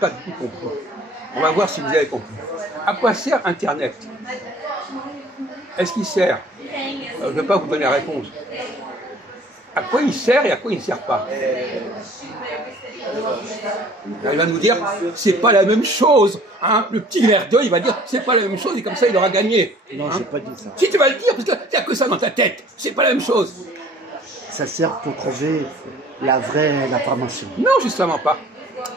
Pas du tout compris. On va voir si vous avez compris. À quoi sert Internet? Est-ce qu'il sert? Je ne vais pas vous donner la réponse. À quoi il sert et à quoi il ne sert pas? Il va nous dire, c'est pas la même chose. Hein? Le petit merdeux, il va dire, c'est pas la même chose et comme ça, il aura gagné. Non, hein? j'ai pas dit ça. Si tu vas le dire, parce que tu n'as que ça dans ta tête. C'est pas la même chose. Ça sert pour trouver la vraie information. Non, justement pas.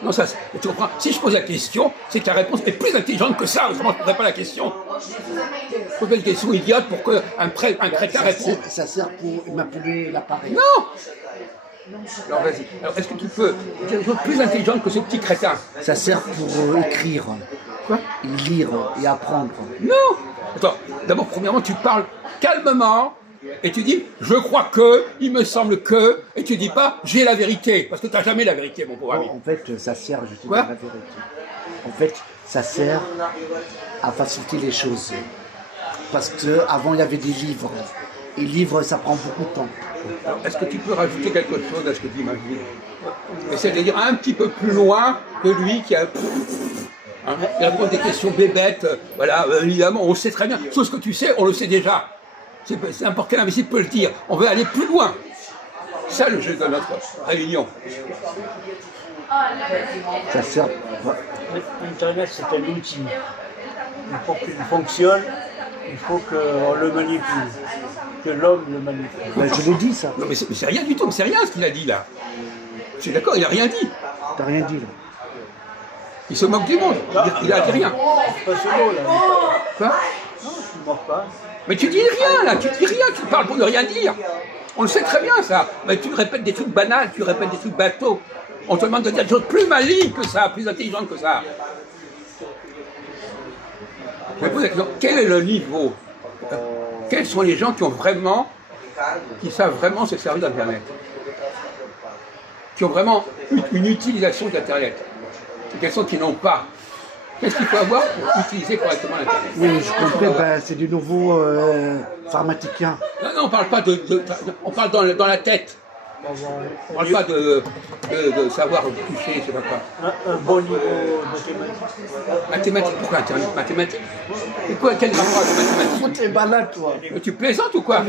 Non, ça, tu comprends? Si je pose la question, c'est que la réponse est plus intelligente que ça, autrement je ne poserais pas la question. Je pose une question idiote pour qu'un crétin réponde. Ça sert pour manipuler l'appareil. Non! Alors vas-y. Alors est-ce que tu peux dire une chose plus intelligente que ce petit crétin? Ça sert pour écrire. Quoi? Lire et apprendre. Non! Attends, d'abord, premièrement, tu parles calmement. Et tu dis, je crois que, il me semble que, et tu dis pas, j'ai la vérité, parce que tu n'as jamais la vérité, mon pauvre ami. En fait, ça sert, je te dis Quoi? la vérité. En fait, ça sert à faciliter les choses. Parce qu'avant, il y avait des livres. Et livres, ça prend beaucoup de temps. Alors, est-ce que tu peux rajouter quelque chose à ce que dit Maggie? Essaie de dire un petit peu plus loin que lui qui a... Hein, il répond des questions bébêtes, voilà, évidemment, on le sait très bien. Tout ce que tu sais, on le sait déjà. C'est n'importe quel imbécile peut le dire. On veut aller plus loin. C'est ça le jeu de notre réunion. Ça sert... Internet, c'est un outil. Il faut qu'il fonctionne, il faut qu'on le manipule, que l'homme le manipule. Ben, je l'ai dit, ça. Non, mais c'est rien du tout, c'est rien ce qu'il a dit là. Je suis d'accord, il n'a rien dit. T'as rien dit, là. Il se moque du monde, il a dit rien. C'est pas ce mot, là. Quoi? Non, je ne moque pas. Mais tu dis rien là, tu dis rien, tu parles pour ne rien dire. On le sait très bien ça. Mais tu répètes des trucs banals, tu répètes des trucs bateaux. On te demande de dire des choses plus malignes que ça, plus intelligentes que ça. Je vais poser la question, quel est le niveau? Quels sont les gens qui savent vraiment se servir d'Internet? Qui ont vraiment une utilisation d'Internet? Et quels sont qui n'ont pas? Qu'est-ce qu'il faut avoir pour utiliser correctement l'Internet? Oui, je comprends, ben, c'est du nouveau pharmacien. Non, non, on parle pas on parle dans la tête. On parle pas de savoir toucher, je sais pas quoi. Un bon niveau mathématique. Mathématiques, pourquoi Internet? Mathématiques? Et quoi, quel rapport avec les mathématiques? T'es malade, toi. Mais tu plaisantes ou quoi?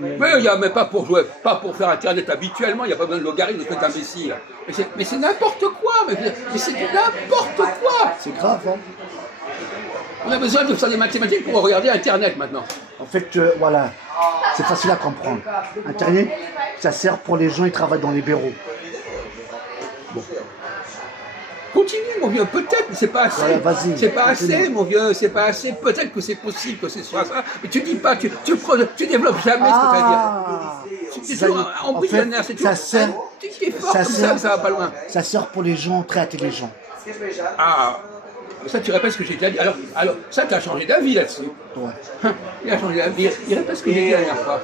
Mais il n'y a même pas pour jouer, pas pour faire Internet habituellement, il n'y a pas besoin de logarithme, c'est imbécile. Mais c'est n'importe quoi, mais c'est du n'importe quoi. C'est grave, hein. On a besoin de faire des mathématiques pour regarder Internet maintenant. En fait, voilà, c'est facile à comprendre. Internet, ça sert pour les gens qui travaillent dans les bureaux. Bon. Continue, mon vieux, peut-être, mais c'est pas assez. Voilà, vas-y, c'est pas continue. assez, mon vieux, c'est pas assez. Peut-être que c'est possible que ce soit ça, mais tu dis pas, tu développes jamais ce que tu vas dire. C'est Ça y est, toujours embryonnaire, c'est toujours. ça sert, Tu es fort comme ça, mais ça va pas loin. ça sert pour les gens très intelligents. Ah, ça tu répètes ce que j'ai déjà dit. Alors ça tu as changé d'avis là-dessus. Ouais. Il a changé d'avis. Il répète ce que j'ai dit la dernière fois.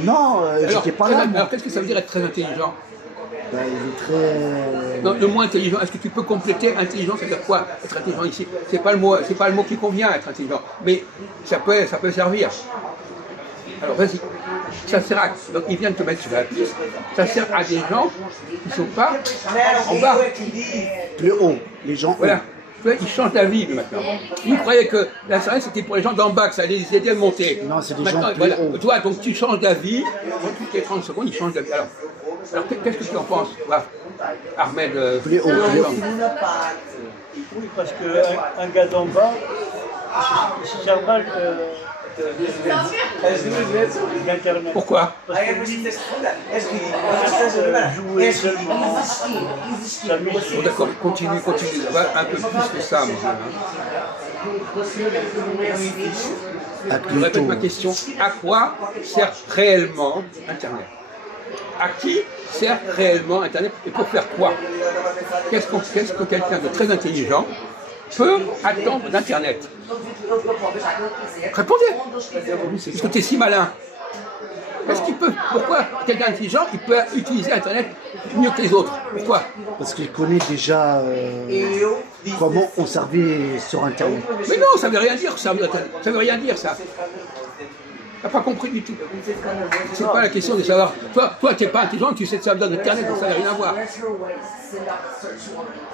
Non, Alors, j'étais pas là, moi. alors qu'est-ce que ça veut dire être très intelligent? Ben, il est très... Non, le mot intelligent, est-ce que tu peux compléter intelligent, ça veut dire quoi? Être intelligent ici, c'est pas le mot qui convient, être intelligent, mais ça peut servir. Alors vas-y, ça sert à, donc il vient de te mettre sur la piste, ça sert à des gens qui ne sont pas en bas. Plus haut, les gens Voilà, hauts. tu vois, ils changent d'avis maintenant. Ils croyaient que l'Internet c'était pour les gens d'en bas, que ça allait les aider à monter. Non, c'est des Maintenant, gens plus voilà. hauts. Tu vois, donc tu changes d'avis, toutes les 30 secondes, ils changent d'avis. Alors qu'est-ce que tu en penses, toi, Ahmed Plus haut, plus haut. Oui, parce qu'un gars d'en bas, il se sert mal d'Internet. Pourquoi? Jouer seulement, s'amuser. Bon, d'accord, continue, va un peu plus que ça, mon vieux. Je répète ma question. À quoi sert réellement Internet? À qui sert réellement Internet et pour faire quoi? Qu'est-ce que quelqu'un de très intelligent peut attendre d'Internet? Répondez! Est-ce que tu es si malin? Qu'est-ce qu'il peut? Pourquoi quelqu'un d'intelligent, il peut utiliser Internet mieux que les autres? Pourquoi? Parce qu'il connaît déjà comment on servait sur Internet. Mais non, ça veut rien dire, ça veut rien dire, ça. n'as pas compris du tout. C'est pas la question de savoir. Toi tu n'es pas intelligent, tu sais te servir d'Internet, donc ça n'a rien à voir.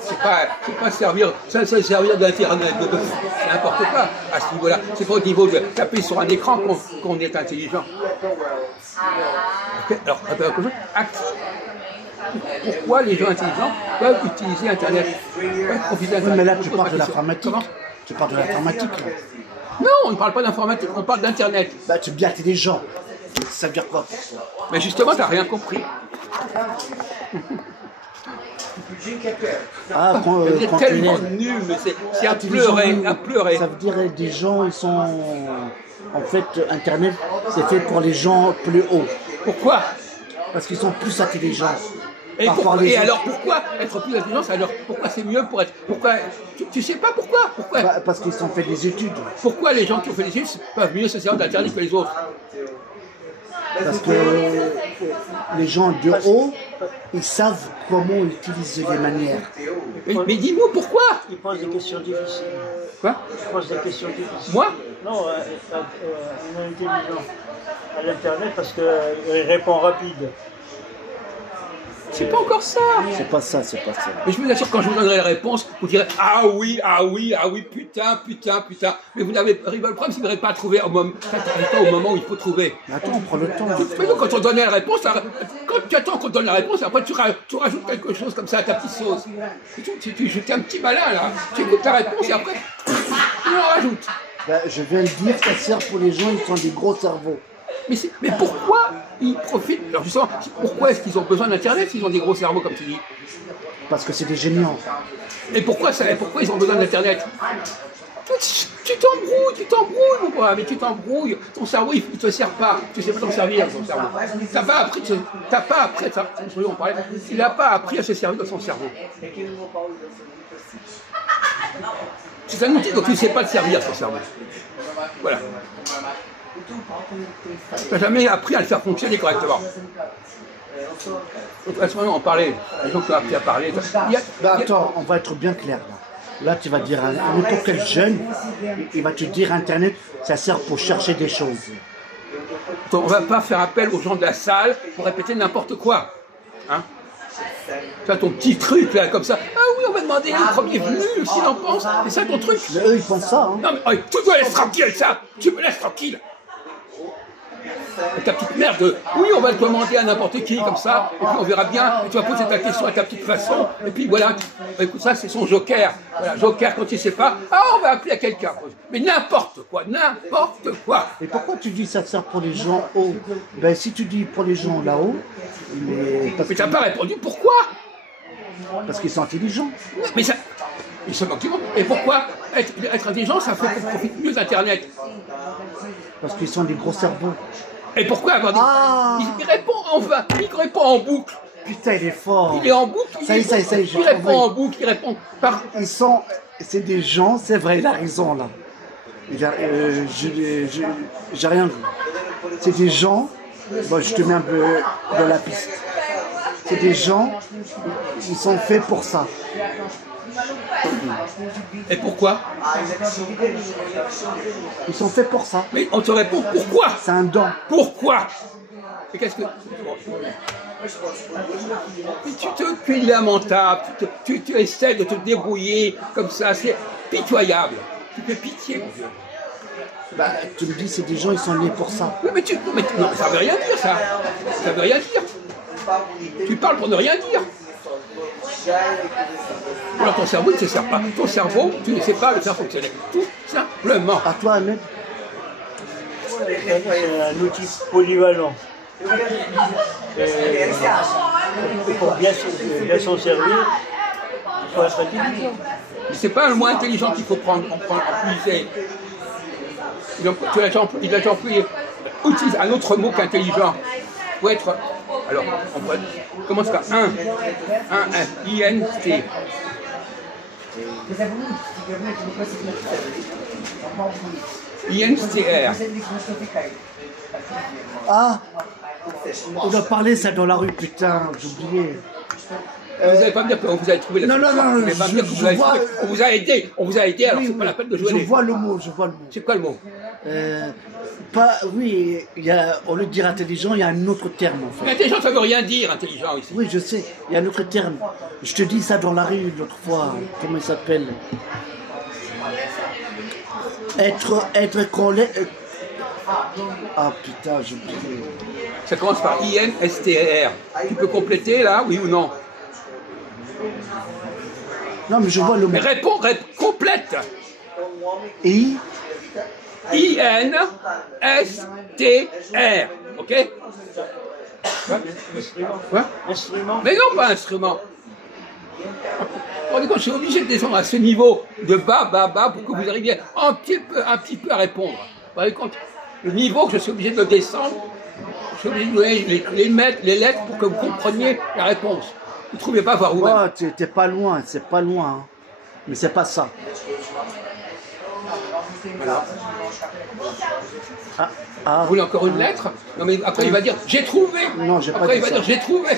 C'est pas servir d'Internet, c'est n'importe quoi à ce niveau-là. C'est pas au niveau de taper sur un écran qu'on est intelligent. Okay. Alors, pourquoi les gens intelligents peuvent utiliser Internet, profiter d'Internet? Mais là, tu parles de l'informatique. Tu parles de l'informatique, là. Non, on ne parle pas d'informatique, on parle d'Internet. Bah, tu es bien intelligent. Ça veut dire quoi pour toi? Mais justement, tu n'as rien compris. Ah, quand c'est tellement nul, mais c'est à pleurer, à pleurer. Ça veut dire que des gens, ils sont... En fait, Internet, c'est fait pour les gens plus hauts. Pourquoi? Parce qu'ils sont plus intelligents. Et alors pourquoi être plus intelligent? Alors pourquoi c'est mieux pour être... Pourquoi tu sais pas pourquoi? Bah, parce qu'ils ont fait des études. Pourquoi les gens qui ont fait des études peuvent mieux se servir d'Internet que les autres? Parce que les gens de haut, ils savent comment utiliser les manières. Mais dis-moi pourquoi? Ils posent des questions difficiles. Quoi? Ils posent des questions difficiles. Moi? Non, un intelligent à l'Internet parce qu'il répond rapide. C'est pas encore ça. C'est pas ça, c'est pas ça. Mais je vous assure, quand je vous donnerai la réponse, vous direz ah oui, putain. Mais vous n'avez le problème, c'est que vous n'arrivez pas à trouver au moment où il faut trouver. Mais attends, on prend le temps. Mais donc, quand on donne la réponse, quand tu attends qu'on te donne la réponse, après tu rajoutes quelque chose comme ça à ta petite sauce. Tu es un petit malin là. Tu écoutes la réponse et après, tu en rajoutes. Ben, je viens de dire que ça sert pour les gens, ils ont des gros cerveaux. Mais pourquoi ils profitent? Alors justement, pourquoi est-ce qu'ils ont besoin d'Internet s'ils ont des gros cerveaux, comme tu dis? Parce que c'est des géniants. Et pourquoi ils ont besoin d'Internet? Tu t'embrouilles, mon brave, mais tu t'embrouilles. Ton cerveau, il ne te sert pas. Tu ne sais pas t'en servir, ton cerveau. Il n'a pas appris à se servir de son cerveau. C'est un outil dont tu ne sais pas te servir, ton cerveau. Voilà. Tu n'as jamais appris à le faire fonctionner correctement. À ce moment, on parlait. Les gens qui ont appris à parler. Attends, on va être bien clair là. Là, tu vas dire à n'importe quel jeune, il va te dire Internet, ça sert pour chercher des choses. On ne va pas faire appel aux gens de la salle pour répéter n'importe quoi. Hein? Tu as ton petit truc là, comme ça. Ah oui, on va demander le premier venu, s'il en pense. C'est ça ton truc? Mais eux, ils pensent ça. Hein. Non, mais tu me laisses tranquille, ça. Tu me laisses tranquille. Ta petite merde, oui, on va le commander à n'importe qui, comme ça, et puis on verra bien, et tu vas poser ta question à ta petite façon, et puis voilà, écoute, ça c'est son joker. Voilà, joker, quand tu ne sais pas, on va appeler à quelqu'un. Mais n'importe quoi. Et pourquoi tu dis ça sert pour les gens hauts? Ben si tu dis pour les gens là-haut, mais tu n'as pas répondu, pourquoi? Parce qu'ils sont intelligents. Mais ça... Ils sont intelligents. Et pourquoi être intelligent, ça fait qu'on profite mieux d'Internet? Parce qu'ils sont des gros cerveaux. Et pourquoi avoir des... Il répond en boucle. Putain, il est fort. Il est en boucle. Il répond en boucle, il répond par... C'est des gens, c'est vrai, il a raison là. J'ai rien vu. C'est des gens, bon, je te mets un peu dans la piste. C'est des gens, ils sont faits pour ça. Et pourquoi? Ils sont faits pour ça. Mais on te répond pourquoi? C'est un don. Pourquoi? Et qu'est-ce que... Tu es lamentable, tu essaies de te débrouiller comme ça, c'est pitoyable. Tu fais pitié, mon Dieu. Bah, tu me dis, c'est des gens, ils sont nés pour ça. Oui, mais non, ça veut rien dire, ça. Ça veut rien dire. Tu parles pour ne rien dire. Alors ton cerveau ne te sert pas. Ton cerveau, tu ne sais pas le faire fonctionner. Tout simplement. À toi, Ahmed? C'est un outil polyvalent. Pour bien s'en servir, il faut être intelligent. Mais c'est pas le moins intelligent qu'il faut prendre utiliser. Il a déjà employé. Utilise un autre mot qu'intelligent. Il faut être. Alors, on commence par INT. INTR. Ah, on doit parler ça dans la rue, putain, j'ai oublié. Vous n'allez pas me dire que vous avez trouvé la solution. Non, vous n'allez pas me dire que vous avez trouvé. On vous a aidé, alors c'est pas la peine de jouer. Je vois le mot. C'est quoi le mot? Oui, au lieu de dire intelligent, il y a un autre terme en fait. Intelligent, ça veut rien dire, intelligent ici. Oui, je sais, il y a un autre terme. Je te dis ça dans la rue l'autre fois. Comment il s'appelle? Être collé. Ah putain, j'ai oublié. Ça commence par INSTR. Tu peux compléter là, oui ou non? Non, mais je vois le mot. Mais réponds, complète. INSTR. Ok? Quoi? Instrument. Mais non, pas instrument. Je suis obligé de descendre à ce niveau de bas pour que vous arriviez un petit peu à répondre. Vous vous rendez compte? Le niveau que je suis obligé de descendre, je suis obligé de donner les lettres pour que vous compreniez la réponse. Vous ne trouvez pas voir vous-même? Oh, t'es pas loin, c'est pas loin. Hein. Mais c'est pas ça. Voilà. Ah, Vous voulez encore une lettre? Non, mais après il va dire j'ai trouvé. Non, j'ai pas après dit il va ça. dire j'ai trouvé.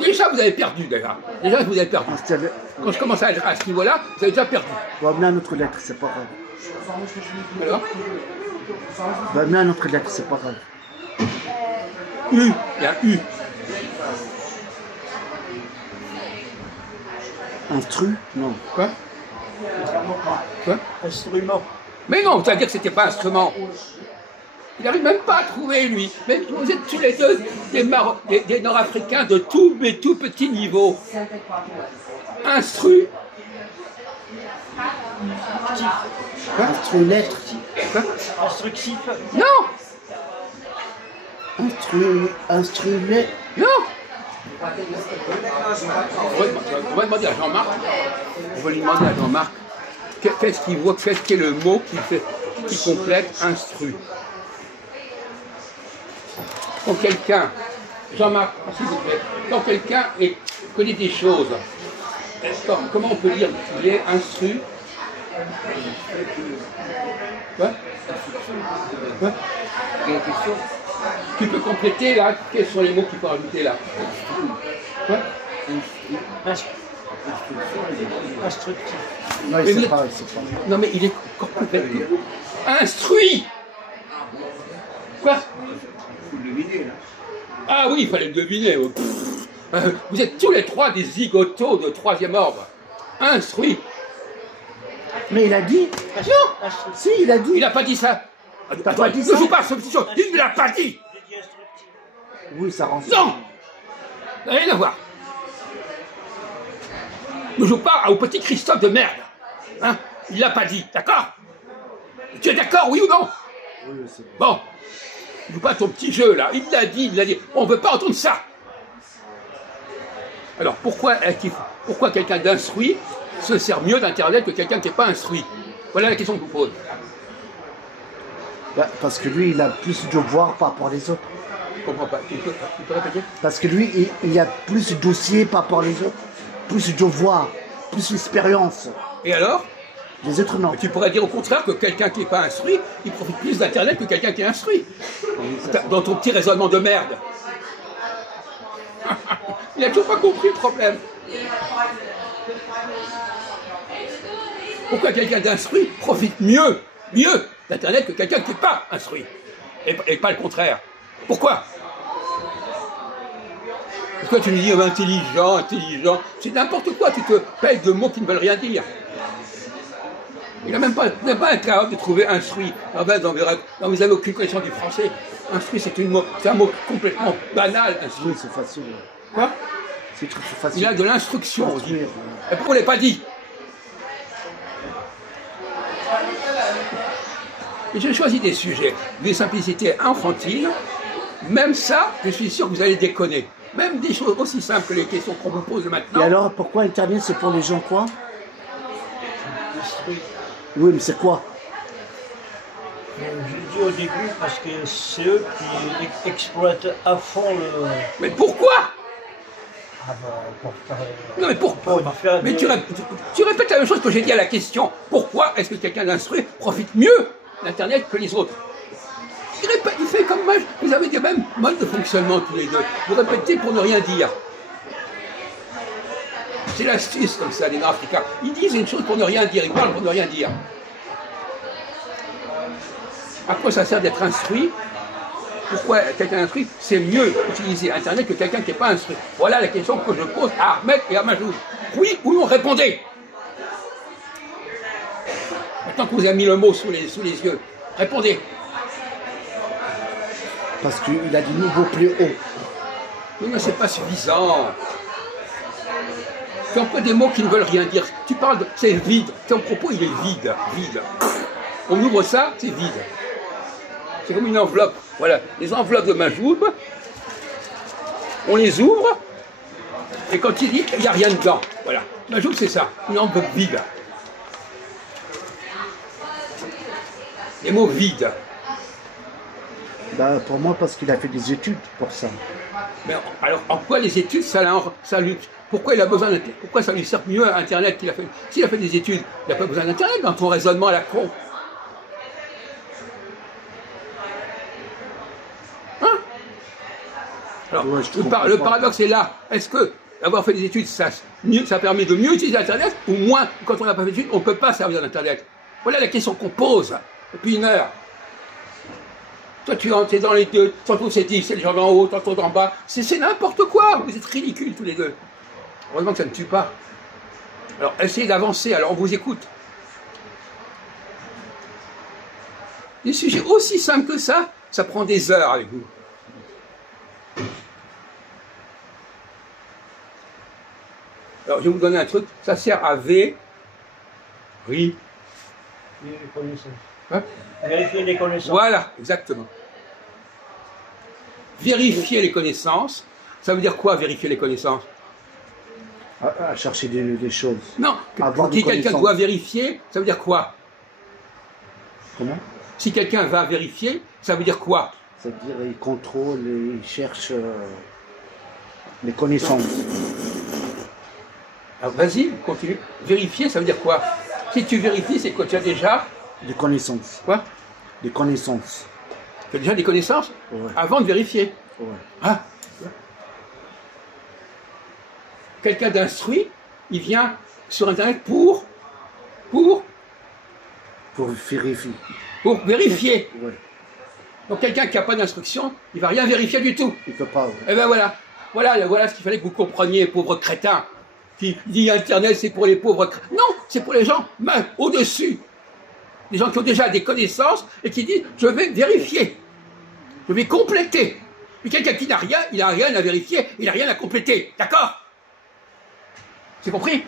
Déjà vous avez perdu déjà. Déjà vous avez perdu. Quand je commence à être à ce niveau-là, vous avez déjà perdu. On va amener une autre lettre, c'est pas grave. Alors On va amener une autre lettre, c'est pas grave. U, il y a U. Instru? Non. Quoi? Quoi? Instrument. Mais non, ça veut dire que c'était pas instrument. Il n'arrive même pas à trouver, lui. Mais vous êtes tous les deux des Nord-Africains de tout petit niveau. Instru. Instru lettre. Quoi? Instructif. Non. Instru lettre. Non. On va demander à Jean-Marc. On va lui demander à Jean-Marc qu'est-ce qu'il voit, qu'est-ce qui est le mot qui complète instru. Quand quelqu'un, Jean-Marc, s'il vous plaît, quand quelqu'un connaît des choses, comment on peut dire qu'il est instru? Quoi? Quoi? Tu peux compléter là? Quels sont les mots qu'il faut rajouter là? Quoi? Instructif. Non, c'est pas. Non mais il est complètement instruit. Quoi? Ah oui, il fallait le deviner. Vous êtes tous les trois des zigotos de troisième ordre. Instruit. Mais il a dit. Non. Si, il a dit. Il n'a pas dit ça. T'as pas dit ça? Ne joue pas à substitution. Il ne l'a pas dit. Oui, ça rend. Non. Rien à voir. Ne joue pas au petit Christophe de merde. Hein? Il l'a pas dit, d'accord? Tu es d'accord, oui ou non? Oui, c'est bon. Ne joue pas à ton petit jeu là. Il l'a dit. On ne veut pas entendre ça. Alors pourquoi quelqu'un d'instruit se sert mieux d'Internet que quelqu'un qui n'est pas instruit? Voilà la question que je vous pose. Bah, parce que lui, il a plus de devoirs par rapport aux autres. Je comprends pas. Tu peux répéter? Parce que lui, il a plus de dossiers par rapport aux autres. Plus de devoirs, plus d'expérience. Et alors? Les autres, non. Tu pourrais dire au contraire que quelqu'un qui n'est pas instruit, il profite plus d'Internet que quelqu'un qui est instruit. Dans ton petit raisonnement de merde. Il n'a toujours pas compris le problème. Pourquoi quelqu'un d'instruit profite mieux d'Internet que quelqu'un qui n'est pas instruit? Et pas le contraire. Pourquoi? Pourquoi tu me dis intelligent, c'est n'importe quoi, tu te payes de mots qui ne veulent rien dire. Il n'a même pas capable de trouver instruit. En fait, vous n'avez aucune connaissance du français. Instruit, c'est un mot complètement banal. Instruit. Oui, c'est facile. Quoi? C'est très facile. Il a de l'instruction aussi. Instruire. Et pourquoi on ne l'a pas dit? Et j'ai choisi des sujets, des simplicités infantiles. Même ça, je suis sûr que vous allez déconner. Même des choses aussi simples que les questions qu'on vous pose maintenant. Et alors, pourquoi Internet, c'est pour les gens quoi? Oui, mais c'est quoi? J'ai dit au début parce que c'est eux qui exploitent à fond le... Mais pourquoi? Ah bah, pour faire... Non mais pourquoi? Mais tu répètes la même chose que j'ai dit à la question. Pourquoi est-ce que quelqu'un d'instruit profite mieux d'Internet que les autres? Il fait comme moi, vous avez des mêmes modes de fonctionnement tous les deux. Vous répétez pour ne rien dire. C'est l'astuce comme ça des Nord-Africains. Ils disent une chose pour ne rien dire, ils parlent pour ne rien dire. À quoi ça sert d'être instruit? Pourquoi quelqu'un instruit, c'est mieux utiliser Internet que quelqu'un qui n'est pas instruit? Voilà la question que je pose à Ahmed et à Majoud. Oui ou non, répondez. Maintenant que vous avez mis le mot sous les yeux, répondez. Parce qu'il a des niveaux plus hauts. Oui, mais c'est pas suffisant. Tu emploies des mots qui ne veulent rien dire. Tu parles de... c'est vide. Ton propos, il est vide. Vide. On ouvre ça, c'est vide. C'est comme une enveloppe. Voilà, les enveloppes de Majoub, on les ouvre, et quand il dit, il n'y a rien dedans. Voilà. Majoub, c'est ça, une enveloppe vide. Les mots vides. Ben, pour moi, parce qu'il a fait des études pour ça. Mais alors, en quoi les études, ça lui... Pourquoi il a besoin d'Internet? Pourquoi ça lui sert mieux à Internet qu'il a fait? S'il a fait des études, il n'a pas besoin d'Internet dans ton raisonnement à la con. Alors, ouais, le paradoxe est là. Est-ce que avoir fait des études, ça permet de mieux utiliser Internet, ou moins, quand on n'a pas fait d'études, on ne peut pas servir d'Internet? Voilà la question qu'on pose depuis une heure. Toi, tu es dans les deux, tantôt c'est dit, c'est les gens d'en haut, tantôt d'en bas. C'est n'importe quoi, vous êtes ridicules tous les deux. Heureusement que ça ne tue pas. Alors, essayez d'avancer, alors on vous écoute. Des sujets aussi simples que ça prend des heures avec vous. Alors, je vais vous donner un truc, ça sert à vérifier les connaissances. Hein? Vérifier les connaissances. Voilà, exactement. Vérifier les connaissances, ça veut dire quoi, vérifier les connaissances? À chercher des choses. Non, si quelqu'un doit vérifier, ça veut dire quoi? Comment? Si quelqu'un va vérifier, ça veut dire quoi? Ça veut dire qu'il contrôle et il cherche les connaissances. Alors vas-y, continue. Vérifier, ça veut dire quoi? Si tu vérifies, c'est que tu as déjà... Des connaissances. Quoi? Des connaissances. Tu as déjà des connaissances? Ouais. Avant de vérifier. Ouais. Ah. Quelqu'un d'instruit, il vient sur Internet pour vérifier. Pour vérifier. Ouais. Donc quelqu'un qui n'a pas d'instruction, il ne va rien vérifier du tout. Il ne peut pas. Ouais. Et bien voilà. Voilà ce qu'il fallait que vous compreniez, pauvres crétins. Qui dit Internet, c'est pour les pauvres crétins. Non, c'est pour les gens même au-dessus. Les gens qui ont déjà des connaissances et qui disent, je vais vérifier. Je vais compléter. Mais quelqu'un qui n'a rien, il n'a rien à vérifier, il n'a rien à compléter. D'accord? C'est compris?